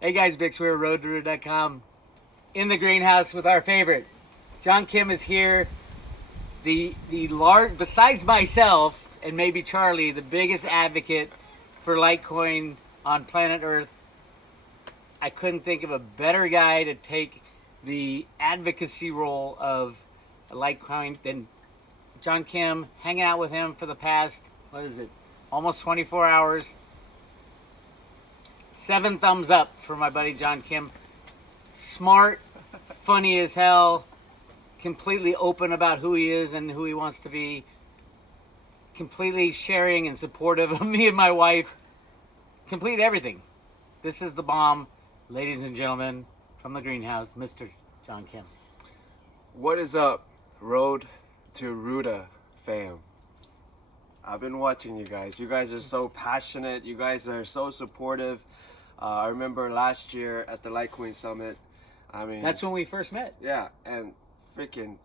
Hey guys, Bix, we're roadtoroot.com in the greenhouse with our favorite. John Kim is here. The large, besides myself and maybe Charlie, the biggest advocate for Litecoin on planet Earth. I couldn't think of a better guy to take the advocacy role of Litecoin than John Kim. Hanging out with him for the past, what is it, almost 24 hours. 7 thumbs up for my buddy John Kim. Smart, funny as hell, completely open about who he is and who he wants to be, completely sharing and supportive of me and my wife, complete everything. This is the bomb, ladies and gentlemen, from the greenhouse, Mr. John Kim. What is up, Road to Ruta fam? I've been watching you guys. You guys are so passionate. You guys are so supportive. I remember last year at the Litecoin Summit. I mean, That's when we first met. yeah, and freaking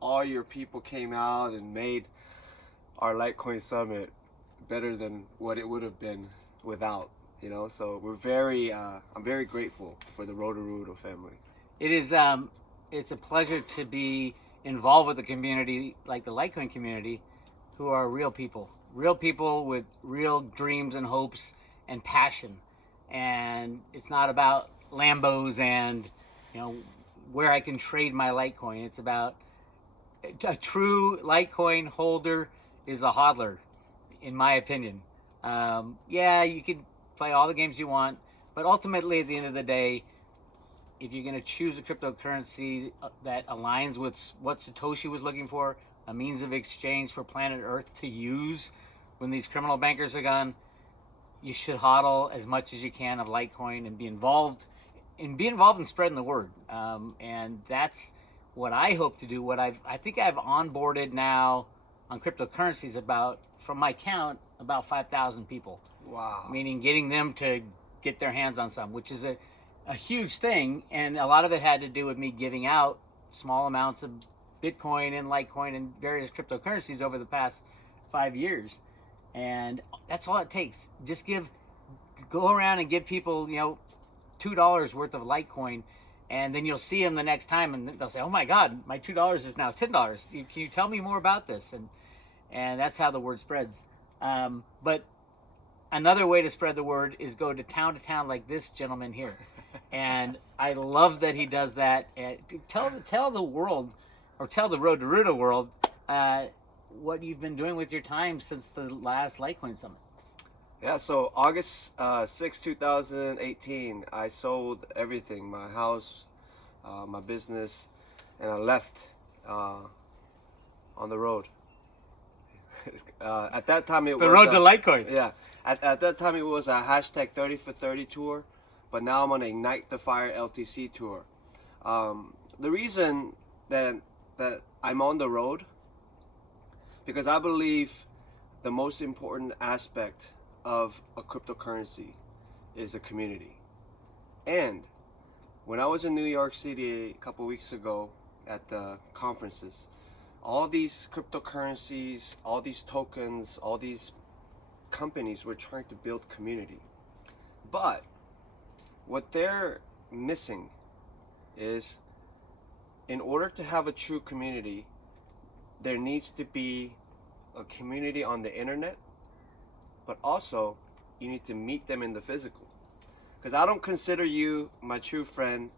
all your people came out and made our Litecoin Summit better than what it would have been without. So we're I'm very grateful for the Road to Ruta family. It is it's a pleasure to be involved with a community like the Litecoin community, who are real people with real dreams and hopes and passion. And it's not about Lambos and where I can trade my Litecoin. It's about a true Litecoin holder is a hodler, in my opinion. Yeah, you can play all the games you want, but ultimately at the end of the day, if you're going to choose a cryptocurrency that aligns with what Satoshi was looking for, a means of exchange for planet Earth to use when these criminal bankers are gone, you should hodl as much as you can of Litecoin and be involved in spreading the word. And that's what I hope to do. I think I've onboarded now on cryptocurrencies from my count, about 5,000 people. Wow. Meaning getting them to get their hands on some, which is a huge thing. And a lot of it had to do with me giving out small amounts of Bitcoin and Litecoin and various cryptocurrencies over the past 5 years. And that's all it takes. Just go around and give people, $2 worth of Litecoin, and then you'll see them the next time and they'll say, oh my God, my $2 is now $10. Can you tell me more about this? And that's how the word spreads. But another way to spread the word is go to town like this gentleman here. And I love that he does that. And tell the world, or tell the Road to Ruta world, what you've been doing with your time since the last Litecoin Summit. Yeah, so August 6, 2018, I sold everything, my house, my business, and I left on the road. At that time, it was The Road to Litecoin. Yeah, at that time, it was a hashtag 30 for 30 tour, but now I'm on a Ignite the Fire LTC tour. The reason that I'm on the road, because I believe the most important aspect of a cryptocurrency is the community. And when I was in New York City a couple weeks ago at the conferences, all these cryptocurrencies, all these tokens, all these companies were trying to build community. But what they're missing is, in order to have a true community, there needs to be a community on the internet, but also you need to meet them in the physical. Because I don't consider you my true friend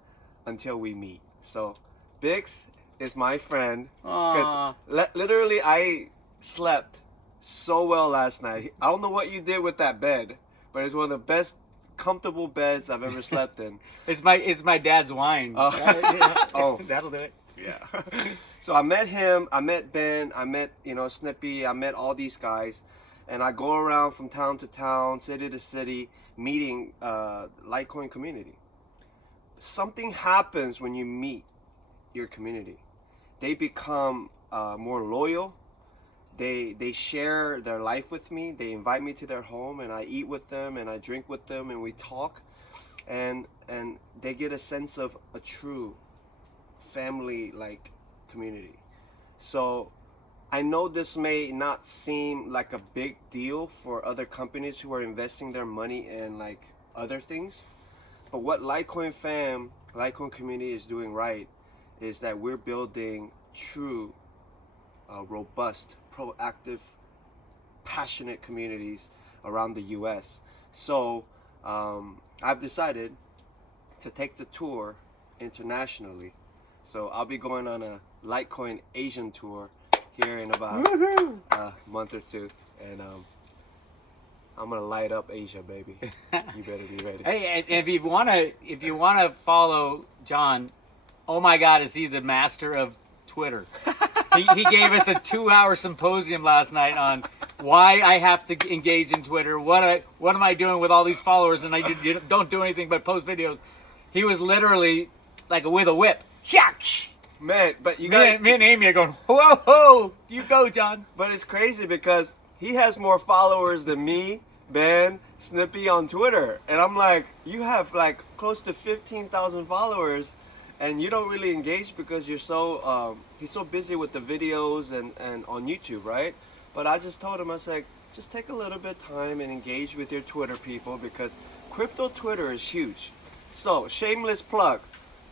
until we meet. So Bix is my friend. Because literally I slept so well last night. I don't know what you did with that bed, but it's one of the best comfortable beds I've ever slept in. It's my dad's wine. Oh. That'll do it. Yeah. So I met him, I met Ben, I met, Snippy, I met all these guys, and I go around from town to town, city to city, meeting Litecoin community. Something happens when you meet your community. They become more loyal. They share their life with me. They invite me to their home, and I eat with them, and I drink with them, and we talk, and they get a sense of a true family-like community. So I know this may not seem like a big deal for other companies who are investing their money in like other things, But what Litecoin community is doing right is that we're building true, robust, proactive, passionate communities around the U.S. So I've decided to take the tour internationally. So I'll be going on a Litecoin Asian tour here in about a month or two, and I'm gonna light up Asia, baby. You better be ready. Hey, and if you wanna follow John, oh my God, is he the master of Twitter? He gave us a 2-hour symposium last night on why I have to engage in Twitter. What am I doing with all these followers? And I don't do anything but post videos. He was literally like with a whip. Man, but Me and Amy are going, whoa, you go, John. But it's crazy because he has more followers than me, Ben, Snippy on Twitter. And I'm like, you have like close to 15,000 followers and you don't really engage because you're so, he's so busy with the videos and on YouTube, right? But I just told him, I was like, just take a little bit of time and engage with your Twitter people because crypto Twitter is huge. So, shameless plug,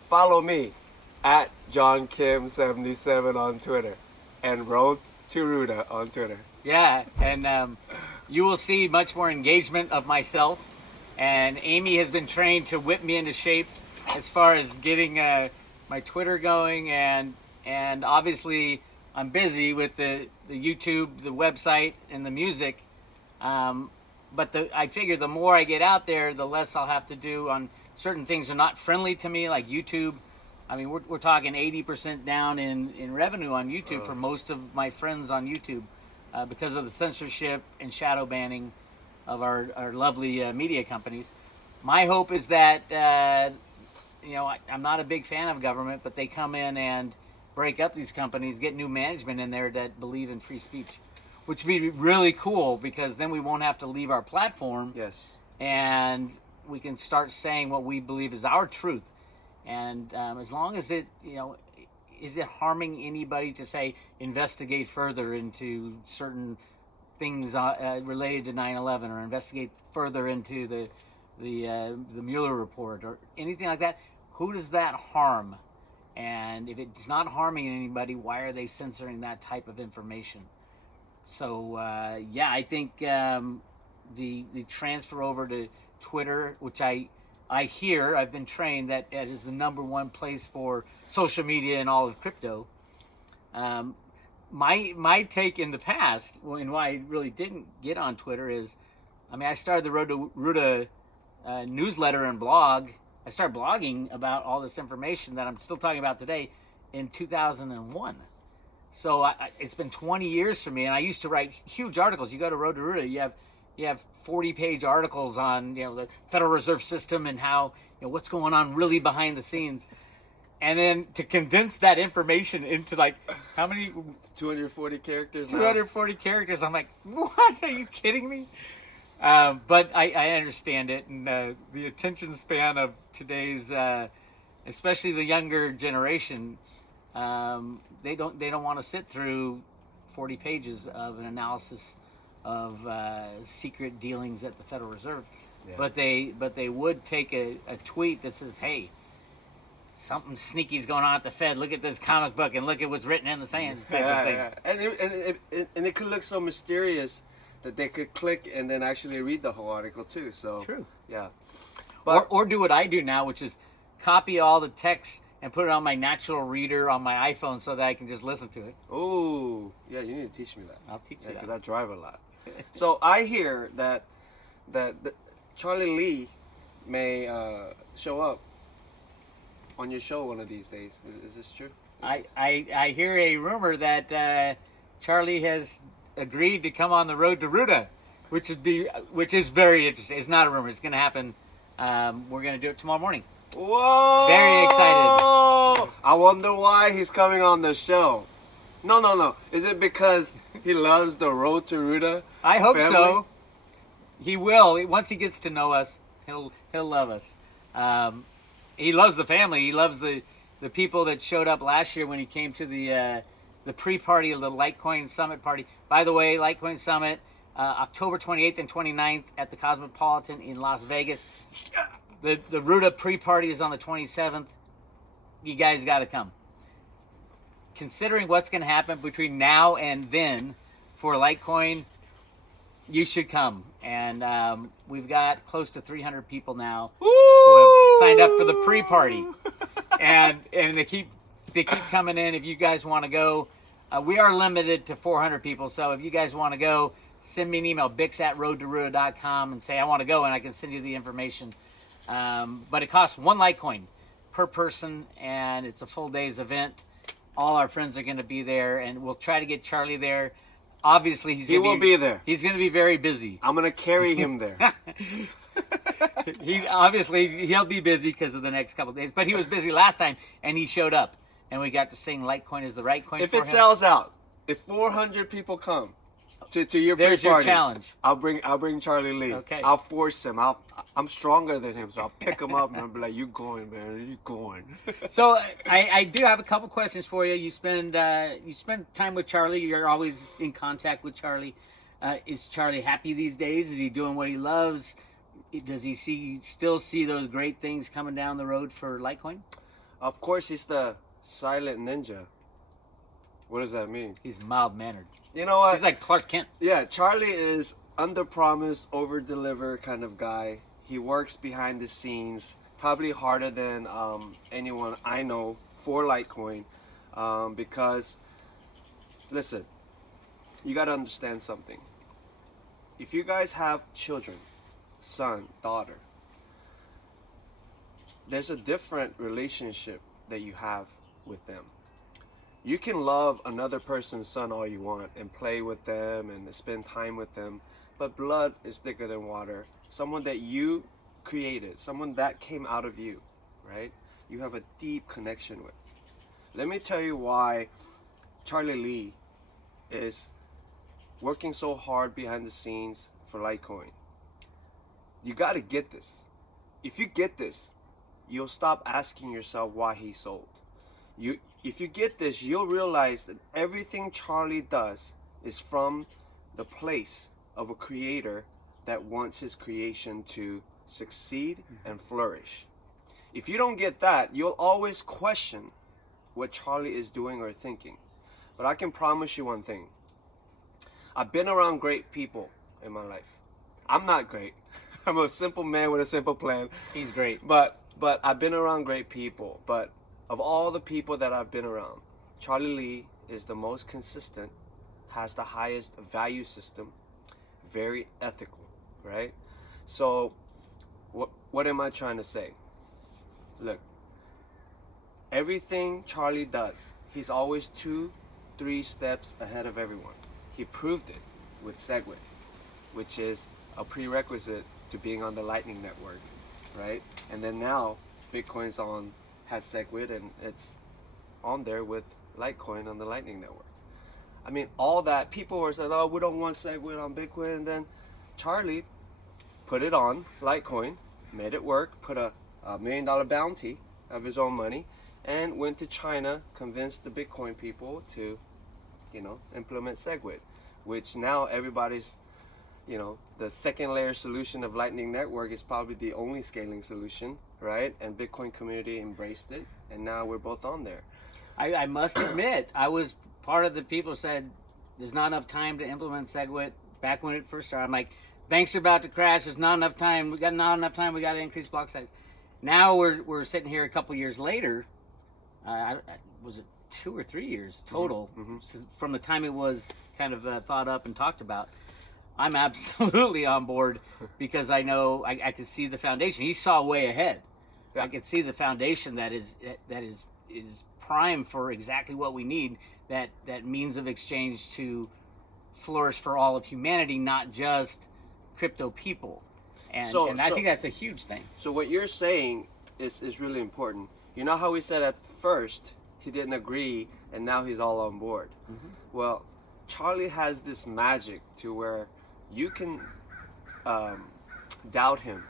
follow me at JohnKim77 on Twitter and Road to Ruda on Twitter. Yeah, and you will see much more engagement of myself. And Amy has been trained to whip me into shape as far as getting my Twitter going. And obviously, I'm busy with the YouTube, the website, and the music. But I figure the more I get out there, the less I'll have to do on certain things that are not friendly to me, like YouTube. I mean, we're talking 80% down in revenue on YouTube for most of my friends on YouTube because of the censorship and shadow banning of our lovely media companies. My hope is that, I'm not a big fan of government, but they come in and break up these companies, get new management in there that believe in free speech, which would be really cool because then we won't have to leave our platform. Yes. And we can start saying what we believe is our truth. And as long as is it harming anybody to say investigate further into certain things related to 9/11 or investigate further into the Mueller report or anything like that? Who does that harm? And if it's not harming anybody, why are they censoring that type of information? So I think the transfer over to Twitter, which I've been trained that it is the number one place for social media in all of crypto. My take in the past, and why I really didn't get on Twitter is, I started the Road to Ruda newsletter and blog. I started blogging about all this information that I'm still talking about today in 2001. So it's been 20 years for me, and I used to write huge articles. You go to Road to Ruda, you have 40-page articles on the Federal Reserve System and how what's going on really behind the scenes, and then to condense that information into like how many 240 characters. 240 characters. I'm like, what? Are you kidding me? But I understand it, and the attention span of today's, especially the younger generation, they don't want to sit through 40 pages of an analysis of secret dealings at the Federal Reserve. Yeah. But they would take a tweet that says, "Hey, something sneaky's going on at the Fed. Look at this comic book and look at what's written in the sand." Yeah. And it could look so mysterious that they could click and then actually read the whole article too. So true. Yeah. But, or do what I do now, which is copy all the text and put it on my natural reader on my iPhone so that I can just listen to it. Oh, yeah, you need to teach me that. I'll teach you that. Because I drive a lot. So I hear that Charlie Lee may show up on your show one of these days. Is this true? I hear a rumor that Charlie has agreed to come on the Road to Ruda, which is very interesting. It's not a rumor. It's going to happen. We're going to do it tomorrow morning. Whoa! Very excited. I wonder why he's coming on the show. No. Is it because he loves the Road to Ruda? I hope family? so. He will. Once he gets to know us, he'll love us. He loves the family. He loves the people that showed up last year when he came to the pre-party of the LITECOIN Summit party. By the way, LITECOIN Summit, October 28th and 29th at the Cosmopolitan in Las Vegas. The Ruta pre-party is on the 27th. You guys got to come. Considering what's going to happen between now and then for Litecoin, you should come. And we've got close to 300 people now who have signed up for the pre-party, and they keep coming in. If you guys want to go, we are limited to 400 people. So if you guys want to go, send me an email, bix@roadtoruta.com, and say I want to go, and I can send you the information. But it costs 1 Litecoin per person, and it's a full day's event. All our friends are going to be there, and we'll try to get Charlie there. Obviously, he will be there. He's going to be very busy. I'm going to carry him there. He'll be busy because of the next couple of days. But he was busy last time, and he showed up, and we got to sing "Litecoin is the right coin." If it sells out, if 400 people come to your there's pre-party, your challenge. I'll bring Charlie Lee. Okay. I'll force him. I'm stronger than him, so I'll pick him up and I'll be like, "You going, man? You going?" So I do have a couple questions for you. You spend time with Charlie. You're always in contact with Charlie. Is Charlie happy these days? Is he doing what he loves? Does he still see those great things coming down the road for Litecoin? Of course, he's the silent ninja. What does that mean? He's mild-mannered. You know what? He's like Clark Kent. Yeah, Charlie is under-promise, over-deliver kind of guy. He works behind the scenes, probably harder than anyone I know for Litecoin, because, listen, you got to understand something. If you guys have children, son, daughter, there's a different relationship that you have with them. You can love another person's son all you want and play with them and spend time with them, but blood is thicker than water. Someone that you created, someone that came out of you, right? You have a deep connection with. Let me tell you why Charlie Lee is working so hard behind the scenes for Litecoin. You got to get this. If you get this, you'll stop asking yourself why he sold. If you get this, you'll realize that everything Charlie does is from the place of a creator that wants his creation to succeed and flourish. If you don't get that, you'll always question what Charlie is doing or thinking. But I can promise you one thing. I've been around great people in my life. I'm not great. I'm a simple man with a simple plan. He's great. But I've been around great people. But of all the people that I've been around, Charlie Lee is the most consistent, has the highest value system, very ethical, right? So what am I trying to say? Look, everything Charlie does, he's always 2-3 steps ahead of everyone. He proved it with SegWit, which is a prerequisite to being on the Lightning Network, right? And then now Bitcoin's has SegWit, and it's on there with Litecoin on the Lightning Network. I mean, all that, people were saying, oh, we don't want SegWit on Bitcoin, and then Charlie put it on Litecoin, made it work, put a $1 million bounty of his own money, and went to China, convinced the Bitcoin people to, implement SegWit, which now everybody's, the second layer solution of Lightning Network is probably the only scaling solution, right? And Bitcoin community embraced it, and now we're both on there. I must admit, I was part of the people who said there's not enough time to implement SegWit back when it first started. I'm like, banks are about to crash. There's not enough time. We got to increase block size. Now we're sitting here a couple years later. Was it 2 or 3 years total from the time it was kind of thought up and talked about? I'm absolutely on board because I know I could see the foundation. He saw way ahead. Yeah. I could see the foundation that is prime for exactly what we need. That means of exchange to flourish for all of humanity, not just crypto people. And I think that's a huge thing. So what you're saying is really important. You know how we said at first he didn't agree and now he's all on board? Mm-hmm. Well, Charlie has this magic to where you can doubt him,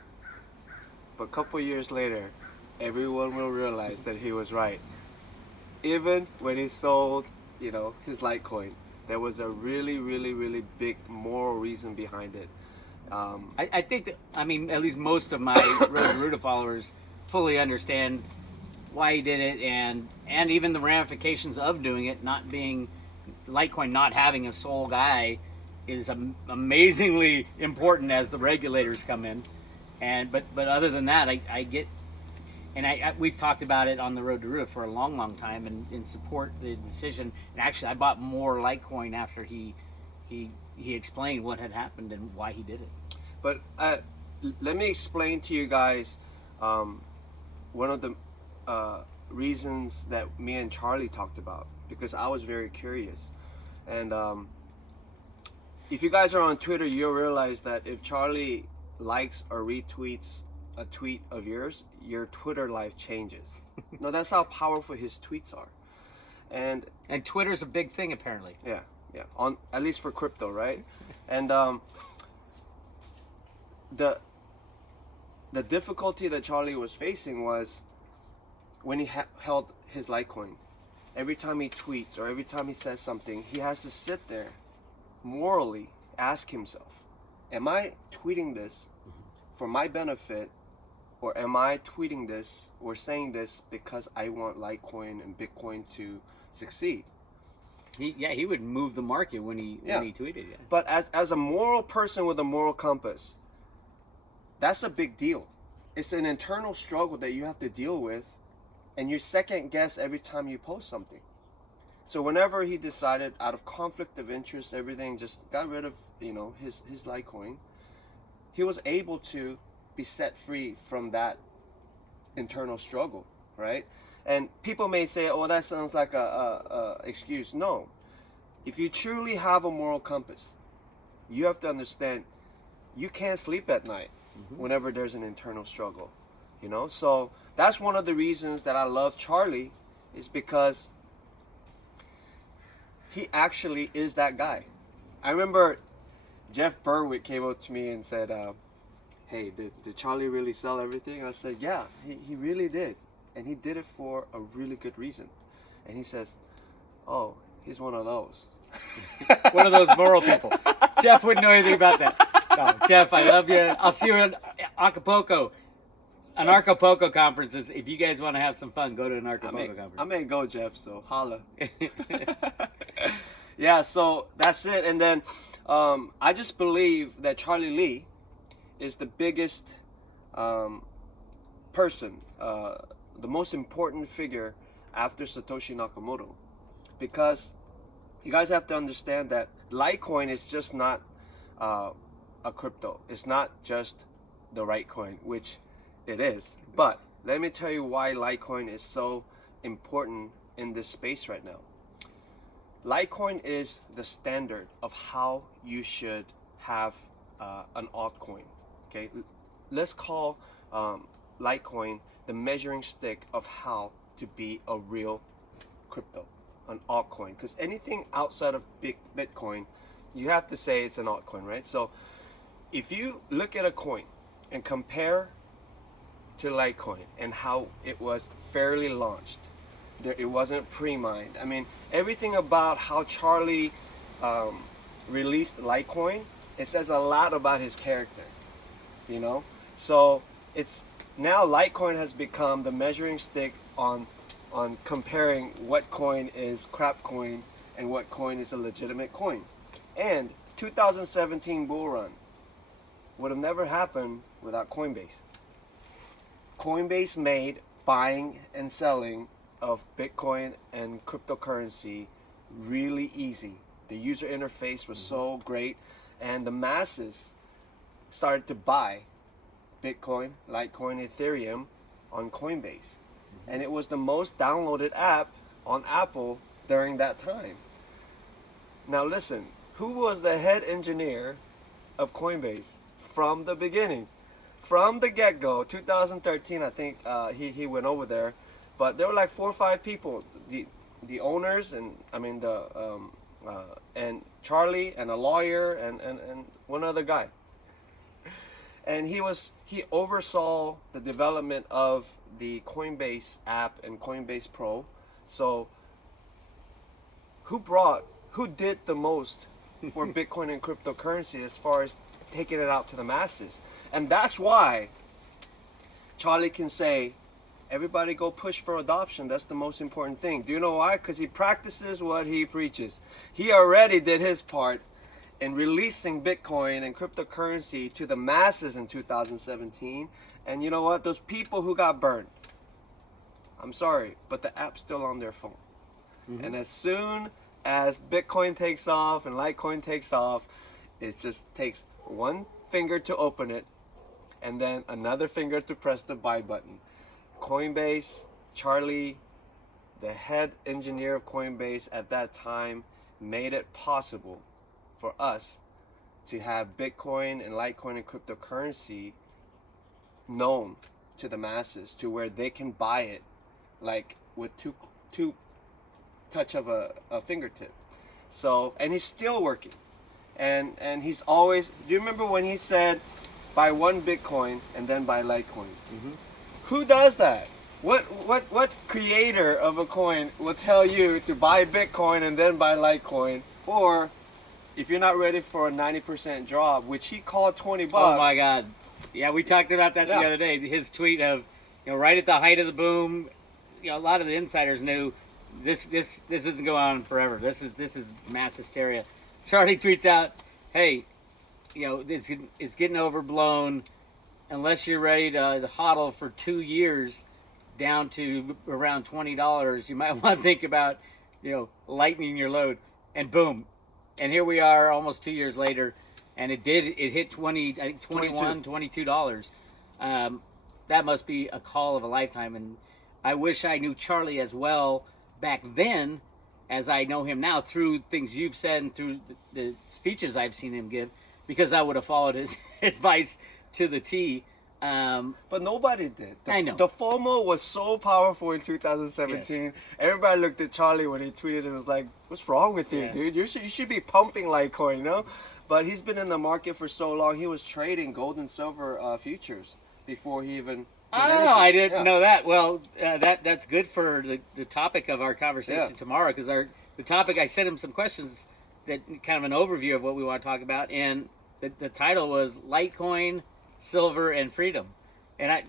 but a couple years later everyone will realize that he was right. Even when he sold his Litecoin, there was a really, really, really big moral reason behind it. I think that, I mean, at least most of my Road to Ruta followers fully understand why he did it, and even the ramifications of doing it, not being Litecoin, not having a sole guy is amazingly important as the regulators come in. And but other than that, I get, and we've talked about it on the Road to Ruta for a long time, and support the decision. And actually, I bought more Litecoin after he explained what had happened and why he did it. But let me explain to you guys one of the reasons that me and Charlie talked about, because I was very curious. And if you guys are on Twitter, you'll realize that if Charlie likes or retweets a tweet of yours, your Twitter life changes. No, that's how powerful his tweets are. And Twitter's a big thing, apparently. Yeah, on at least for crypto, right? And the difficulty that Charlie was facing was when he held his Litecoin. Every time he tweets or every time he says something, he has to sit there, morally ask himself, am I tweeting this for my benefit, or am I tweeting this or saying this because I want Litecoin and Bitcoin to succeed? He would move the market when he tweeted. Yeah. But as a moral person with a moral compass, that's a big deal. It's an internal struggle that you have to deal with, and you second guess every time you post something. So whenever he decided, out of conflict of interest, everything, just got rid of his Litecoin, he was able to be set free from that internal struggle, right? And people may say, "Oh, that sounds like a excuse." No, if you truly have a moral compass, you have to understand you can't sleep at night whenever there's an internal struggle, So that's one of the reasons that I love Charlie, is because he actually is that guy. I remember Jeff Berwick came up to me and said, "Hey, did Charlie really sell everything?" I said, "Yeah, he really did. And he did it for a really good reason." And he says, "Oh, he's one of those." One of those moral people. Jeff wouldn't know anything about that. No, Jeff, I love you. I'll see you in Acapulco. Anarchapulco conferences. If you guys want to have some fun, go to an Anarchapulco conference. I may go, Jeff, so holla. Yeah, so that's it. And then I just believe that Charlie Lee is the biggest person, the most important figure after Satoshi Nakamoto. Because you guys have to understand that Litecoin is just not a crypto. It's not just the right coin, which it is. But let me tell you why Litecoin is so important in this space right now. Litecoin is the standard of how you should have an altcoin. Okay, let's call Litecoin the measuring stick of how to be a real crypto, an altcoin. Because anything outside of Bitcoin, you have to say it's an altcoin, right? So if you look at a coin and compare to Litecoin and how it was fairly launched, it wasn't pre-mined. I mean, everything about how Charlie released Litecoin, it says a lot about his character, So it's now Litecoin has become the measuring stick on comparing what coin is crap coin and what coin is a legitimate coin. And 2017 bull run would have never happened without Coinbase. Coinbase made buying and selling of Bitcoin and cryptocurrency really easy. The user interface was so great, and the masses started to buy Bitcoin, Litecoin, Ethereum on Coinbase. And it was the most downloaded app on Apple during that time. Now listen, who was the head engineer of Coinbase from the beginning? From the get-go, 2013, I think he went over there, but there were like 4 or 5 people, the owners, and I mean and Charlie and a lawyer and one other guy. And he oversaw the development of the Coinbase app and Coinbase Pro. So who did the most for Bitcoin and cryptocurrency as far as taking it out to the masses. And that's why Charlie can say, everybody go push for adoption. That's the most important thing. Do you know why? Because he practices what he preaches. He already did his part in releasing Bitcoin and cryptocurrency to the masses in 2017. And you know what? Those people who got burned, I'm sorry, but the app's still on their phone. Mm-hmm. And as soon as Bitcoin takes off and Litecoin takes off, it just takes one finger to open it and then another finger to press the buy button. Coinbase, Charlie, the head engineer of Coinbase at that time, made it possible for us to have Bitcoin and Litecoin and cryptocurrency known to the masses, to where they can buy it like with two touch of a fingertip. So, and he's still working, and he's always, do you remember when he said buy one Bitcoin and then buy Litecoin? Mm-hmm. Who does that? What creator of a coin will tell you to buy Bitcoin and then buy Litecoin? Or if you're not ready for a 90% drop, which he called $20. Oh my God. Yeah, we talked about that the other day. His tweet of, right at the height of the boom, a lot of the insiders knew this isn't going on forever. This is mass hysteria. Charlie tweets out, hey, it's getting overblown. Unless you're ready to hodl for 2 years down to around $20, you might want to think about, lightening your load. And boom. And here we are almost 2 years later. And it hit $22. That must be a call of a lifetime. And I wish I knew Charlie as well back then as I know him now through things you've said and through the speeches I've seen him give, because I would have followed his advice to the T. But nobody did. I know. The FOMO was so powerful in 2017. Yes. Everybody looked at Charlie when he tweeted and was like, what's wrong with you, dude? You should be pumping Litecoin, But he's been in the market for so long. He was trading gold and silver futures before he even... I didn't know that. Well, that's good for the topic of our conversation tomorrow, because the topic, I sent him some questions, that kind of an overview of what we want to talk about, and the title was Litecoin, Silver, and Freedom. And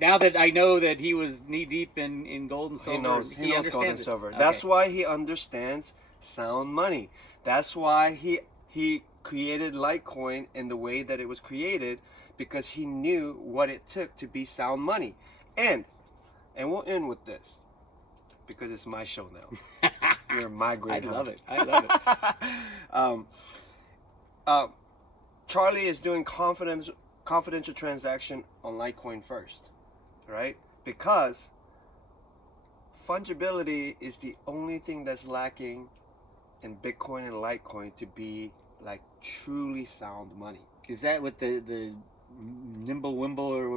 now that I know that he was knee deep in gold and silver, he knows gold and silver. Okay. That's why he understands sound money. That's why he created Litecoin in the way that it was created, because he knew what it took to be sound money. And we'll end with this, because it's my show now. You're my great host. I love it. Charlie is doing confidential transaction on Litecoin first, right? Because fungibility is the only thing that's lacking in Bitcoin and Litecoin to be like truly sound money. Is that with the Nimble Wimble or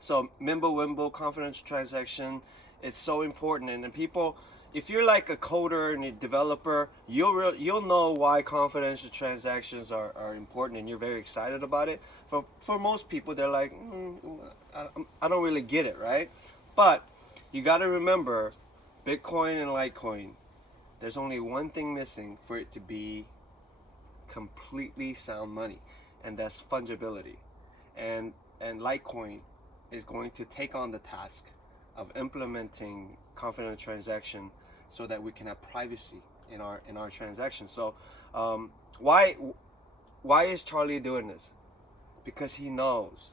So Wimble confidential transaction, it's so important. And then people, if you're like a coder and a developer, you'll know why confidential transactions are important, and you're very excited about it. For most people, they're like, I don't really get it, right? But you got to remember, Bitcoin and Litecoin, there's only one thing missing for it to be completely sound money, and that's fungibility. And Litecoin is going to take on the task of implementing confidential transaction so that we can have privacy in our transactions. So why is Charlie doing this? Because he knows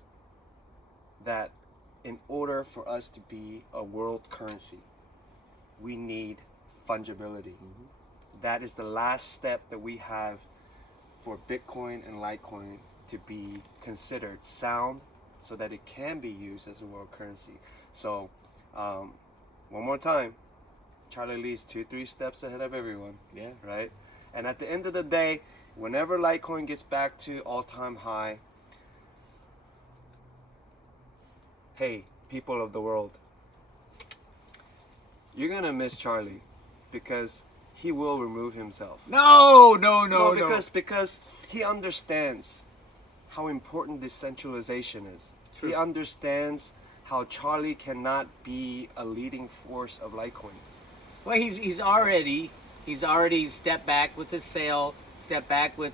that in order for us to be a world currency, we need fungibility. Mm-hmm. That is the last step that we have for Bitcoin and Litecoin to be considered sound, so that it can be used as a world currency. So one more time, Charlie Lee's 2-3 steps ahead of everyone. Yeah. Right? And at the end of the day, whenever Litecoin gets back to all-time high, hey, people of the world, you're gonna miss Charlie, because he will remove himself. No, because he understands how important decentralization is. True. He understands how Charlie cannot be a leading force of Litecoin. Well, he's already stepped back with his sale, stepped back with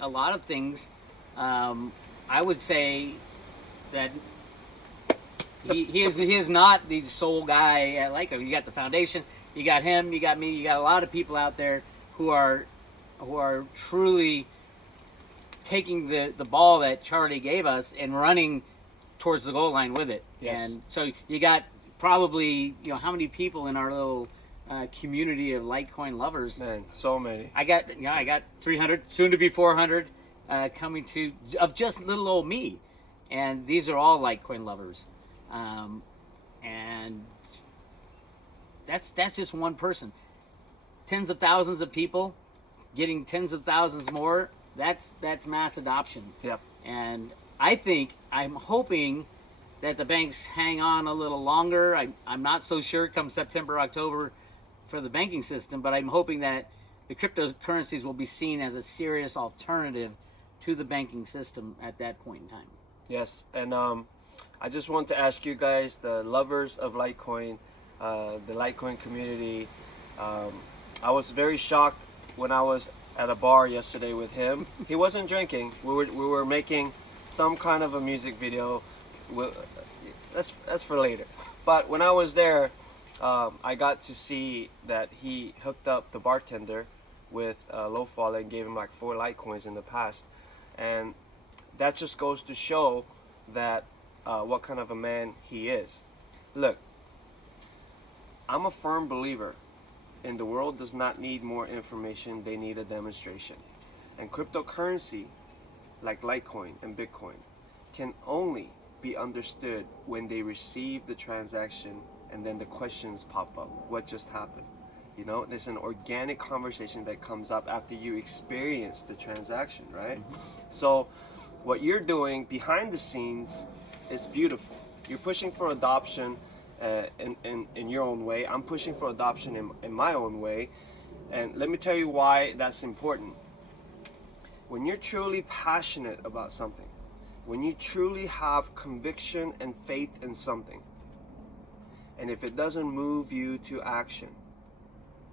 a lot of things. I would say that he is not the sole guy at LITECOIN. You got the foundation, you got him, you got me, you got a lot of people out there who are truly taking the ball that Charlie gave us and running towards the goal line with it. Yes. And so you got probably, how many people in our little community of LITECOIN lovers? Man, so many. I got 300, soon to be 400, coming of just little old me, and these are all LITECOIN lovers, and that's just one person. Tens of thousands of people getting tens of thousands more. That's mass adoption. Yep. And I'm hoping that the banks hang on a little longer. I'm not so sure come September, October for the banking system, but I'm hoping that the cryptocurrencies will be seen as a serious alternative to the banking system at that point in time. Yes, and I just want to ask you guys, the lovers of LITECOIN, the LITECOIN community, I was very shocked when I was at a bar yesterday with him. He wasn't drinking. We were making some kind of a music video. That's for later. But when I was there, I got to see that he hooked up the bartender with Lofala and gave him like 4 LITECOINs in the past, and that just goes to show that what kind of a man he is. Look, I'm a firm believer in the world does not need more information, they need a demonstration. And cryptocurrency, like LITECOIN and Bitcoin, can only be understood when they receive the transaction and then the questions pop up. What just happened? There's an organic conversation that comes up after you experience the transaction, right? Mm-hmm. So what you're doing behind the scenes is beautiful. You're pushing for adoption in your own way. I'm pushing for adoption in my own way. And let me tell you why that's important. When you're truly passionate about something, when you truly have conviction and faith in something, and if it doesn't move you to action,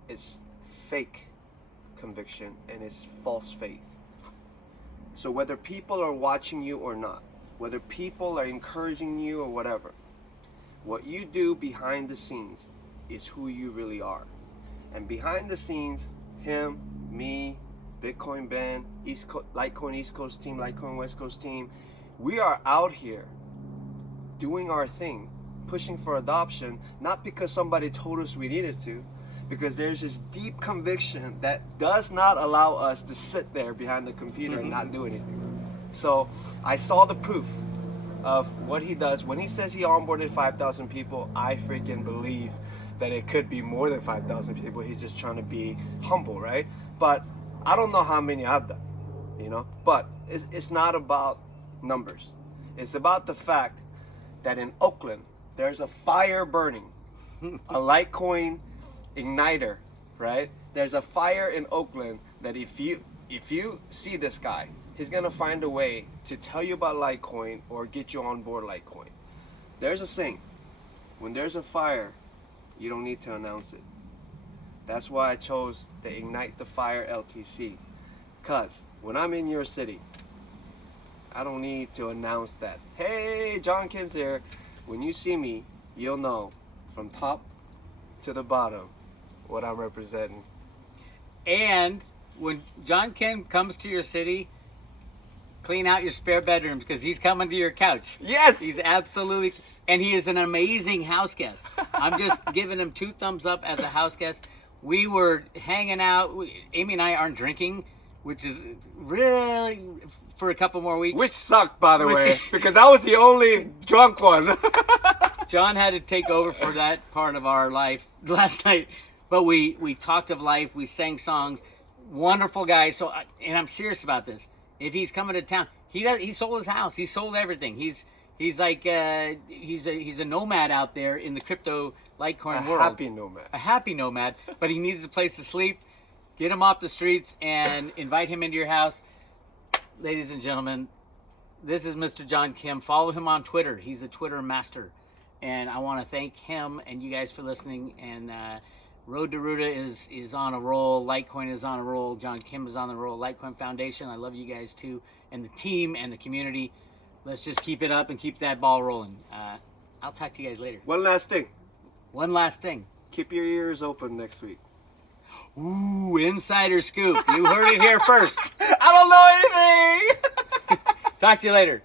it's fake conviction and it's false faith. So whether people are watching you or not, whether people are encouraging you or whatever, what you do behind the scenes is who you really are. And behind the scenes, him, me, Bitcoin Ben, LITECOIN East Coast team, LITECOIN West Coast team, we are out here doing our thing, pushing for adoption, not because somebody told us we needed to, because there's this deep conviction that does not allow us to sit there behind the computer and not do anything. So I saw the proof of what he does. When he says he onboarded 5,000 people, I freaking believe that it could be more than 5,000 people. He's just trying to be humble, right? But I don't know how many I've done, But it's not about numbers. It's about the fact that in Oakland, there's a fire burning, a LITECOIN igniter, right? There's a fire in Oakland that if you see this guy, he's gonna find a way to tell you about LITECOIN or get you on board LITECOIN. There's a saying, when there's a fire, you don't need to announce it. That's why I chose the Ignite the Fire LTC. Cause when I'm in your city, I don't need to announce that, hey, John Kim's here. When you see me, you'll know from top to the bottom what I'm representing. And when John Kim comes to your city, clean out your spare bedrooms because he's coming to your couch. Yes! He's absolutely, and he is an amazing house guest. I'm just giving him 2 thumbs up as a house guest. We were hanging out. Amy and I aren't drinking, which is really for a couple more weeks. Which sucked, by the way, because I was the only drunk one. John had to take over for that part of our life last night. But we talked of life. We sang songs. Wonderful guy. So, and I'm serious about this. If he's coming to town, he sold his house. He sold everything. He's like he's a nomad out there in the crypto LITECOIN world. A happy nomad. But he needs a place to sleep. Get him off the streets and invite him into your house. Ladies and gentlemen, this is Mr. John Kim. Follow him on Twitter. He's a Twitter master. And I want to thank him and you guys for listening. And Road to Ruta is on a roll. Litecoin is on a roll. John Kim is on the roll. Litecoin Foundation, I love you guys too, and the team and the community. Let's just keep it up and keep that ball rolling. I'll talk to you guys later. One last thing. One last thing. Keep your ears open next week. Ooh, insider scoop. You heard it here first. I don't know anything. Talk to you later.